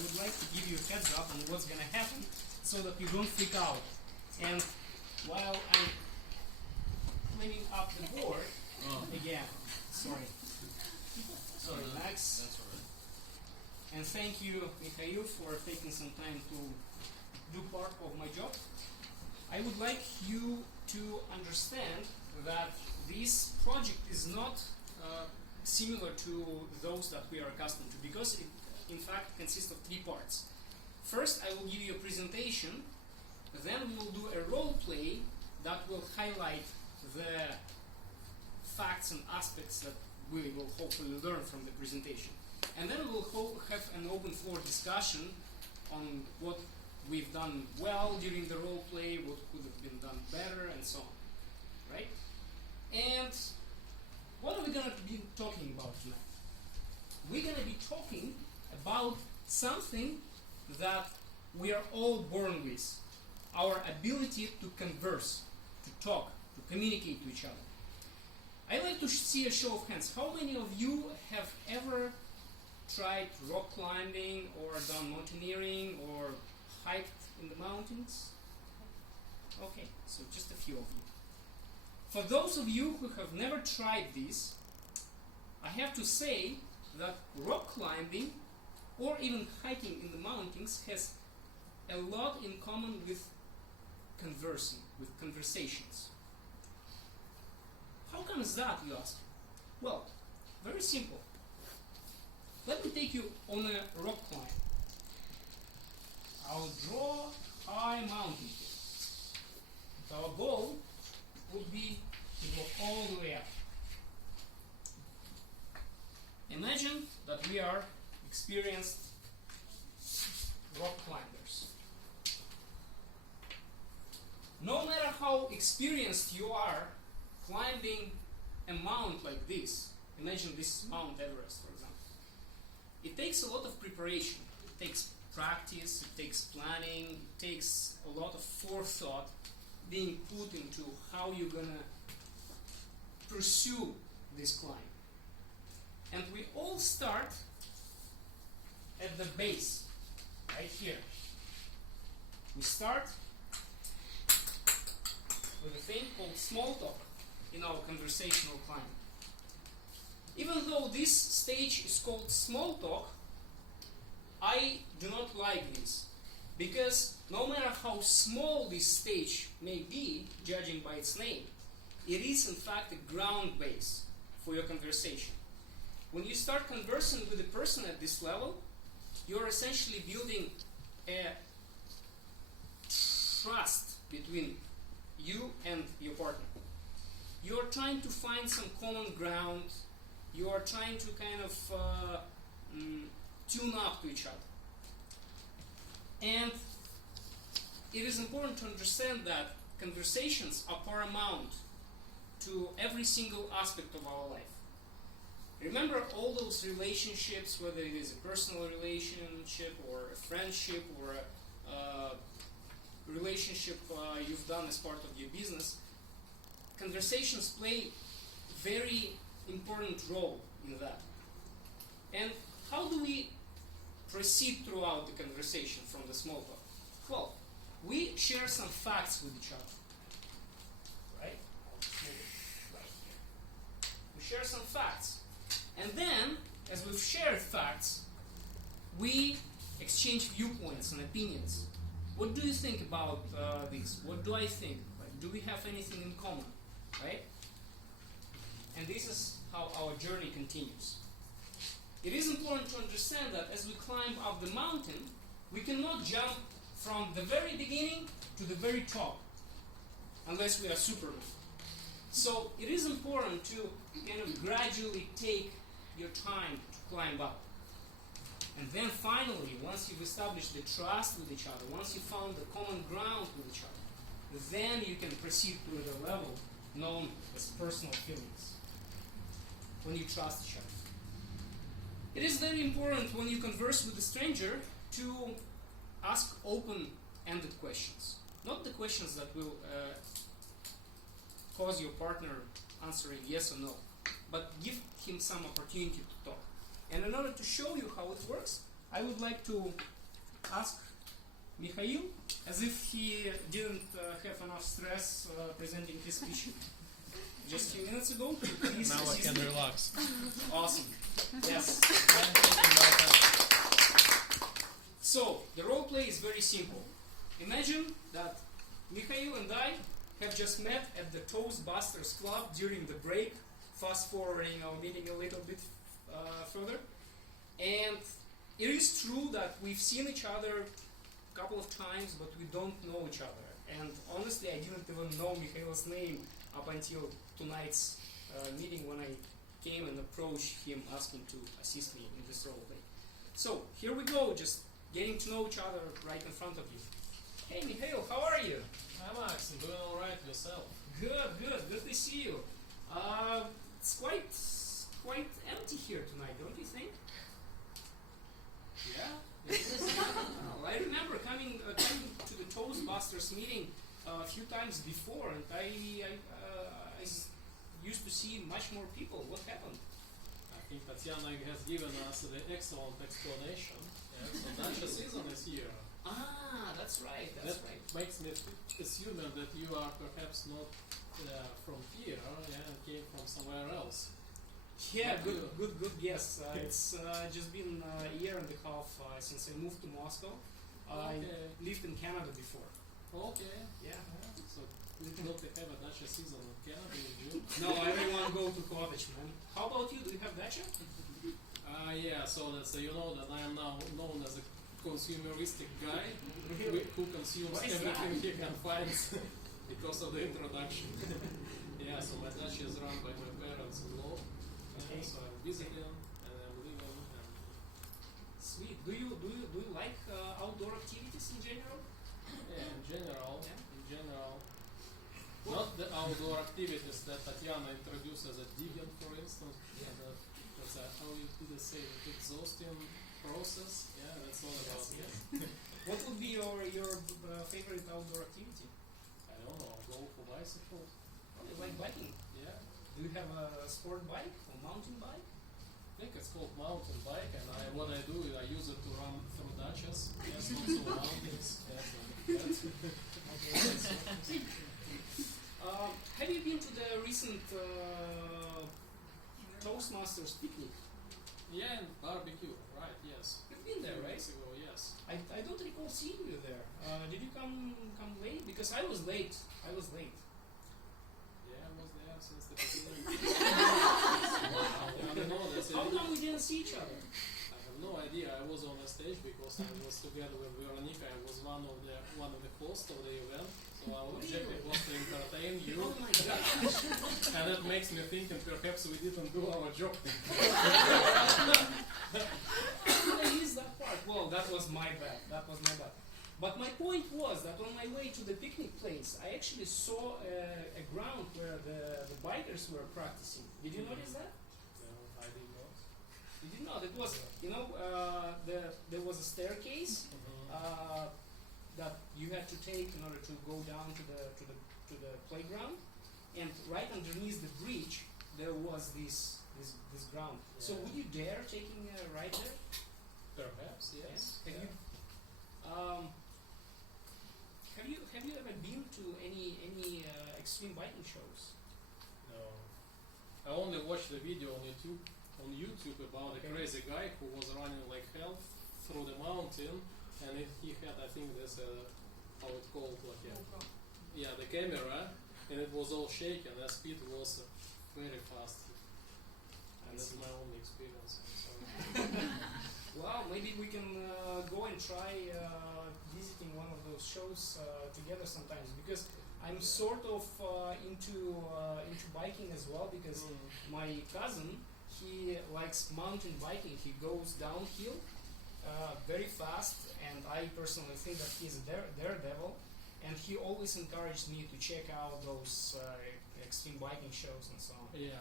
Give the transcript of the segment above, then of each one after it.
I would like to give you a heads up on what's going to happen so that you don't freak out. And while I'm cleaning up the board, again, sorry, Max. That's all right. And thank you, Mikhail, for taking some time to do part of my job. I would like you to understand that this project is not similar to those that we are accustomed to, because it in fact consists of 3 parts. First, I will give you a presentation, then we will do a role play that will highlight the facts and aspects that we will hopefully learn from the presentation. And then we will have an open floor discussion on what we've done well during the role play, what could have been done better, and so on. Right? And what are we going to be talking about tonight? We're going to be talking about something that we are all born with. Our ability to converse, to talk, to communicate to each other. I'd like to see a show of hands. How many of you have ever tried rock climbing or done mountaineering or hiked in the mountains? Okay, so just a few of you. For those of you who have never tried this, I have to say that rock climbing or even hiking in the mountains has a lot in common with conversing, with conversations. How come is that, you ask? Well, very simple. Let me take you on a rock climb. I'll draw a high mountain here. Our goal would be to go all the way up. Imagine that we are experienced rock climbers. No matter how experienced you are climbing a mount like this, imagine this is Mount Everest, for example. It takes a lot of preparation. It takes practice, it takes planning, it takes a lot of forethought being put into how you're gonna pursue this climb. And we all start at the base, right here. We start with a thing called small talk in our conversational climbing. Even though this stage is called small talk, I do not like this, because no matter how small this stage may be, judging by its name, it is in fact a ground base for your conversation. When you start conversing with a person at this level, you're essentially building a trust between you and your partner. You're trying to find some common ground. You are trying to kind of tune up to each other. And it is important to understand that conversations are paramount to every single aspect of our life. Remember all those relationships, whether it is a personal relationship or a friendship or a relationship you've done as part of your business. Conversations play a very important role in that. And how do we proceed throughout the conversation from the small talk? Well, we share some facts with each other. Right? Right here. We share some facts. And then, as we've shared facts, we exchange viewpoints and opinions. What do you think about this? What do I think? Like, do we have anything in common? Right? And this is how our journey continues. It is important to understand that as we climb up the mountain, we cannot jump from the very beginning to the very top unless we are Superman. So it is important to kind of gradually take your time to climb up. And then finally, once you've established the trust with each other, once you found the common ground with each other, then you can proceed to the level known as personal feelings, when you trust each other. It is very important when you converse with a stranger to ask open-ended questions. Not the questions that will cause your partner answering yes or no, but give him some opportunity to talk. And in order to show you how it works, I would like to ask Mikhail, as if he didn't have enough stress presenting his speech just a few minutes ago. Please Now I assist can me. relax. Awesome. Yes. I'm thinking about that. So, the role play is very simple. Imagine that Mikhail and I have just met at the Toastbusters Club during the break, fast forwarding our meeting a little bit further. And it is true that we've seen each other a couple of times, but we don't know each other. And honestly, I didn't even know Mikhail's name up until tonight's meeting when I came and approached him asking to assist me in this role play. So, here we go, just getting to know each other right in front of you. Hey Mikhail, how are you? Hi Max, I'm doing alright yourself. Good to see you. It's quite empty here tonight, don't you think? Yeah? Well, I remember coming to the Toastbusters meeting a few times before, and I used to see much more people. What happened? I think Tatiana has given us the excellent explanation. Yeah, so Dacia season is here. Ah, that's right. That's That right. makes me assuming that you are perhaps not from here, yeah, and came from somewhere else. Yeah, good guess. It's just been a year and a half since I moved to Moscow. I lived in Canada before. Okay. Yeah. So we don't have a Dacia season in Canada in June. No, everyone go to cottage, man. How about you? Do you have dacha? Yeah, so that's you know that I am now known as a consumeristic guy who consumes What is everything that? he can find because of the introduction. Yeah, so my dacha is run by my parents-in-law. Okay. So I'm visiting and I'm living and Sweet. Do you like outdoor activities in general? yeah, in general, Well- not the outdoor activities that Tatiana introduced as a digging, for instance. Yeah. That's how you did say exhausting process. Yeah, that's not about Yes, it. What would be your favorite outdoor activity? I don't know, go for bicycle. Oh, you like biking? Yeah. Do you have a sport bike or mountain bike? I think it's called mountain bike, and what I do is I use it to run through dachas, yes, also mountains. Yes, Okay. Have you been to the recent Toastmasters picnic? yeah, and barbecue, right? Yes. You've been there, right? Weeks ago, yes. I don't recall seeing you there. Did you come late? Because I was late. Yeah, I was there since the beginning. I don't know. How come we didn't see each other? I have no idea. I was on the stage because I was together with Veronica. I was one of the hosts of the event. So our objective was to entertain you. Oh my gosh. And that makes me think that perhaps we didn't do our job. I missed that part. Well, that was my bad. But my point was that on my way to the picnic place, I actually saw a ground where the bikers were practicing. Did you notice that? No, I did not. You did not. It was, there was a staircase that you had to take in order to go down to the playground, and right underneath the bridge there was this ground. So Yeah. would you dare taking a ride there? Perhaps, yes. Yeah. Have you ever been to any extreme biking shows? No. I only watched the video on YouTube about a crazy guy who was running like hell through the mountain, and he had, I think, this how it called, like the camera, and it was all shaken. The speed was very fast, and that's my only experience. I'm sorry. Well, maybe we can go and try visiting one of those shows together sometimes, because I'm sort of into biking as well, because my cousin, he likes mountain biking. He goes downhill very fast, and I personally think that he's a daredevil, and he always encouraged me to check out those extreme biking shows and so on. Yeah.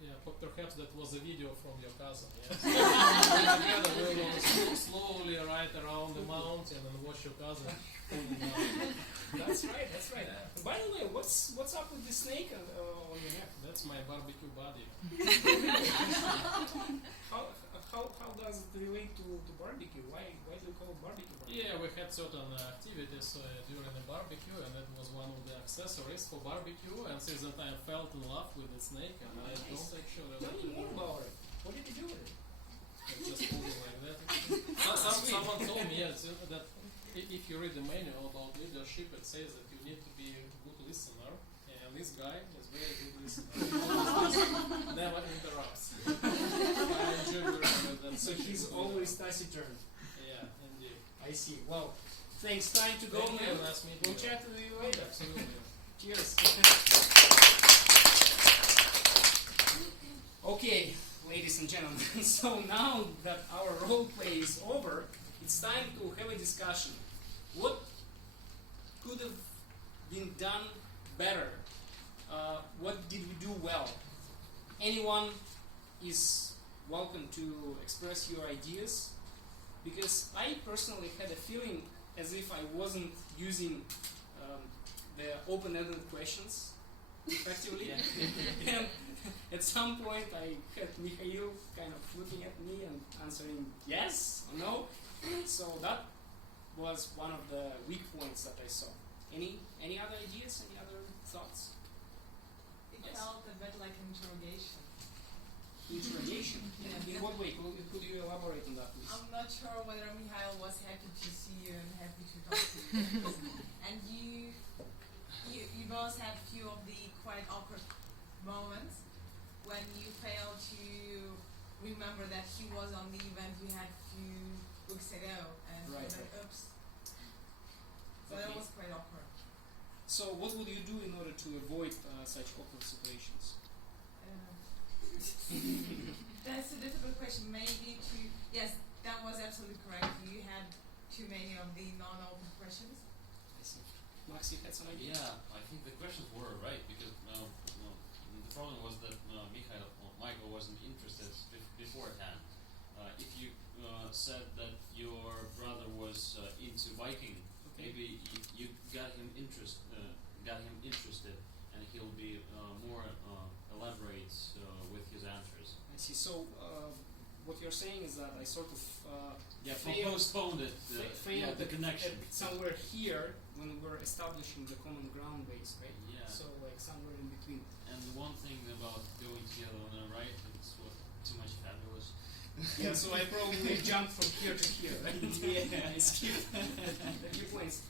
Yeah, but perhaps that was a video from your cousin, yes? Together we will slowly ride around the mountain and watch your cousin. That's right. Yeah. By the way, what's up with the snake on your neck? That's my barbecue buddy. how does it relate to barbecue? Why do you call it barbecue? Yeah, we had certain activities during the barbecue, and that was one of the accessories for barbecue. And since that I fell in love with the snake, and I don't actually Tell like me it. more about it. What did you do with it? I just pulled it like that. Someone told me that if you read the manual about leadership, it says that you need to be a good listener, and this guy is very good listener. He always listens, never interrupts. I enjoy very much that. So he's always taciturn. Yeah, indeed. I see. Well, thanks. Time to go, Thank you. man. Nice meeting We'll you. chat with you later. Absolutely. Cheers. Okay, ladies and gentlemen. So now that our role play is over, it's time to have a discussion. What could have been done better? What did we do well? Anyone is welcome to express your ideas, because I personally had a feeling as if I wasn't using the open-ended questions effectively. And at some point I had Mikhail kind of looking at me and answering yes or no. So that was one of the weak points that I saw. Any other ideas? Any other thoughts? It Yes. felt a bit like interrogation. Interrogation? Yeah. In what way? Could you elaborate on that, please? I'm not sure whether Mikhail was happy to see you and happy to talk to you. And you both had few of the quite awkward moments when you failed to remember that he was on the event we had a few weeks ago, and Right. you went, oops. So that was quite awkward. So what would you do in order to avoid such awkward situations? That's a difficult question. Maybe yes, that was absolutely correct. You had too many of the non-open questions. I see. Max, you had some ideas? Yeah, I think the questions were right because the problem was that Michael wasn't interested beforehand. If you said that your brother was into biking, maybe you got him interested, and he'll be more elaborate with his answers. I see. So what you're saying is that I sort of Postponed it. failed The connection. at somewhere here when we're establishing the common ground base, right? Yeah. So like somewhere in between. And the one thing about going together on the right, it's what too much fabulous. Yeah, so I probably jumped from here to here, right? Yeah, I skipped a few points.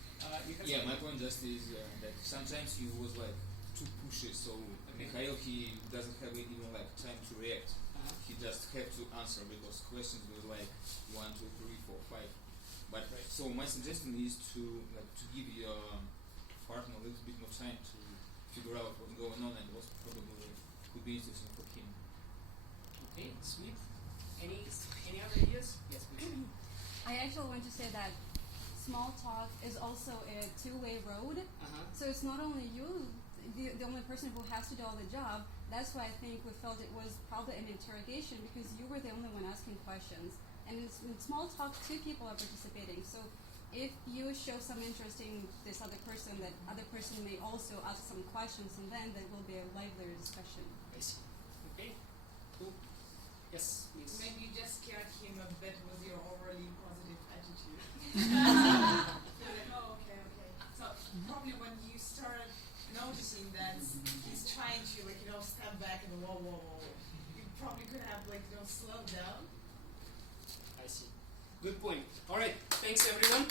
Yeah, my point just is that sometimes he was like too pushy, so Mikhail, he doesn't have even like time to react. He just have to answer because questions were like 1, 2, 3, 4, 5. But so my suggestion is to give your partner a little bit more time to figure out what's going on and what probably could be interesting for him. Okay, sweet. Any other ideas? Yes, please. I actually want to say that small talk is also a two-way road. So it's not only you, the only person who has to do all the job. That's why I think we felt it was probably an interrogation, because you were the only one asking questions. And in small talk, 2 people are participating. So if you show some interest in this other person, that other person may also ask some questions, and then there will be a livelier discussion. I see. Okay, cool. Yes, please. Maybe you just scared him a bit with your overly positive attitude. Oh, okay. So probably when you started noticing that he's trying to step back and whoa, you probably could have slowed down. I see. Good point. All right. Thanks, everyone.